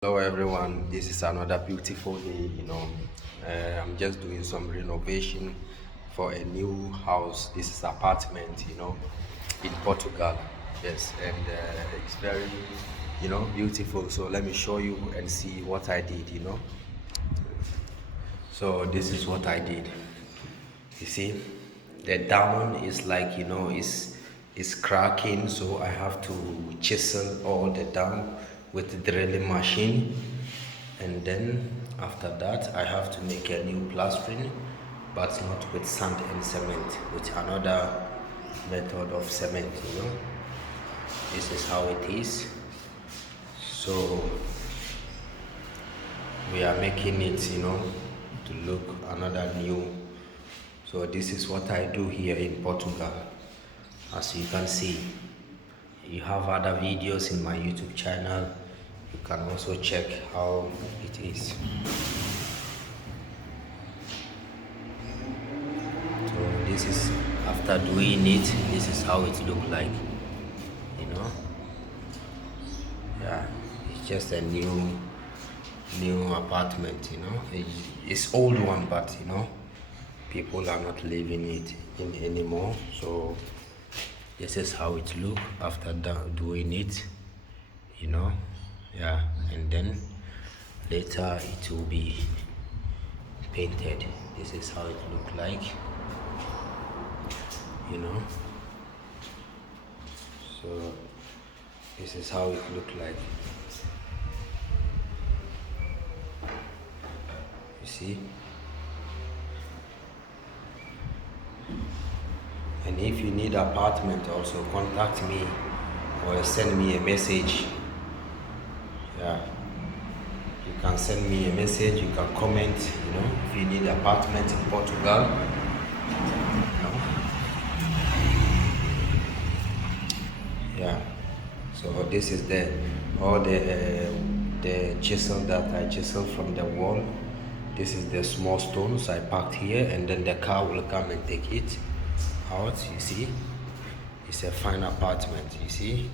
Hello everyone, this is another beautiful day. I'm just doing some renovation for a new house. This is apartment, in Portugal. Yes, and it's very, beautiful. So let me show you and see what I did. So this is what I did. You see, the down is like is cracking, so I have to chisel all the down with the drilling machine, and then after that I have to make a new plastering, but not with sand and cement, with another method of cement. This is how it is. So we are making it, to look another new. So this is what I do here in Portugal. As you can see, you have other videos in my YouTube channel. You can also check how it is. So this is after doing it, this is how it look like. You know, yeah, it's just a new apartment. It's old one, but people are not living it in anymore. So this is how it look after doing it. you know yeah, and then later it will be painted. This is how it look like. you know so this is how it look like. You see, and if you need apartment, also contact me or send me a message. Yeah, you can send me a message, you can comment. If you need apartment in Portugal. Yeah, so this is the all the chisel that I chiseled from the wall. This is the small stones I packed here, and then the car will come and take it out. You see, it's a fine apartment. You see,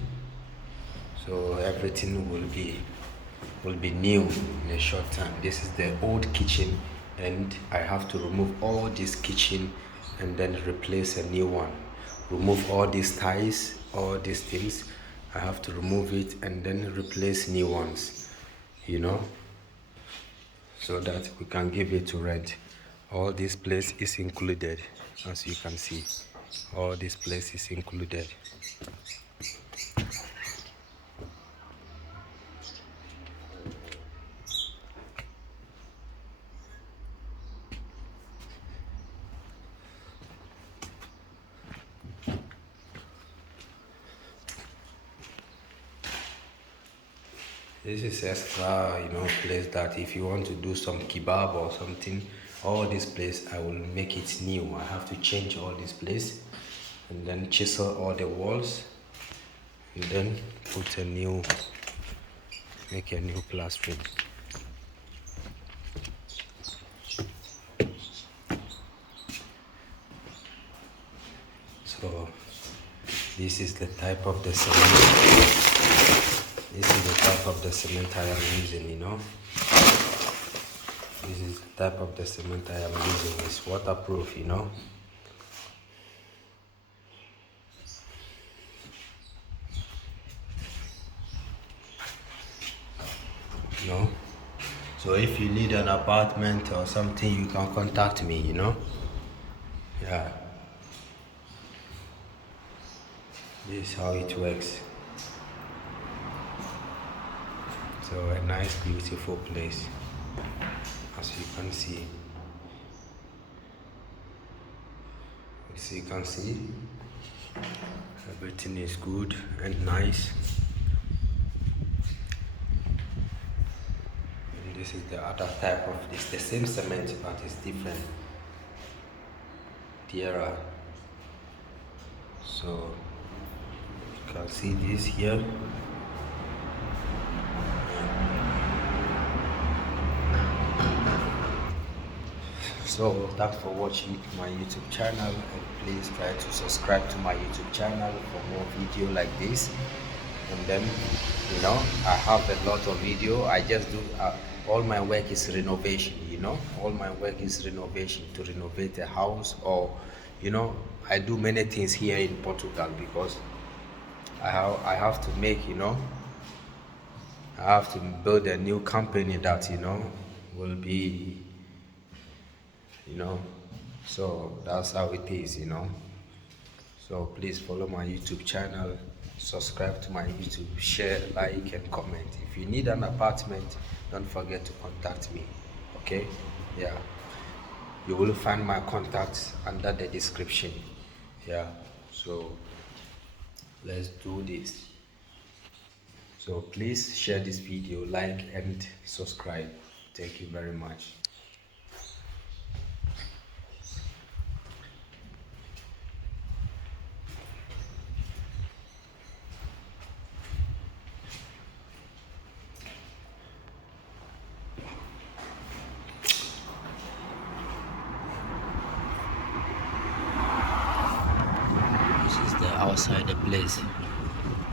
so everything will be new in a short time. This is the old kitchen, and I have to remove all this kitchen and then replace a new one. Remove all these ties, all these things. I have to remove it and then replace new ones, you know, so that we can give it to rent. All this place is included, as you can see. All this place is included. This is extra, place that if you want to do some kebab or something, all this place I will make it new. I have to change all this place and then chisel all the walls and then make a new plastering. So this is the type of the cement. This is the type of the cement I am using. This is the type of the cement I am using. It's waterproof. No. So if you need an apartment or something, you can contact me. Yeah. This is how it works. So a nice, beautiful place, as you can see. As you can see, everything is good and nice. And this is the other type of, it's the same cement, but it's different. Tierra. So you can see this here. So thanks for watching my YouTube channel, and please try to subscribe to my YouTube channel for more video like this. and then I have a lot of video. I just do all my work is renovation. All my work is renovation, to renovate a house, or I do many things here in Portugal because I have to make, I have to build a new company that will be, you know so that's how it is. So please follow my YouTube channel, subscribe to my YouTube, share, like, and comment. If you need an apartment, don't forget to contact me. Okay? Yeah. You will find my contacts under the description. Yeah. So let's do this. So please share this video, like, and subscribe. Thank you very much. This is the outside the place.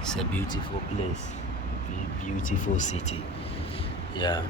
It's a beautiful place, beautiful city. Yeah.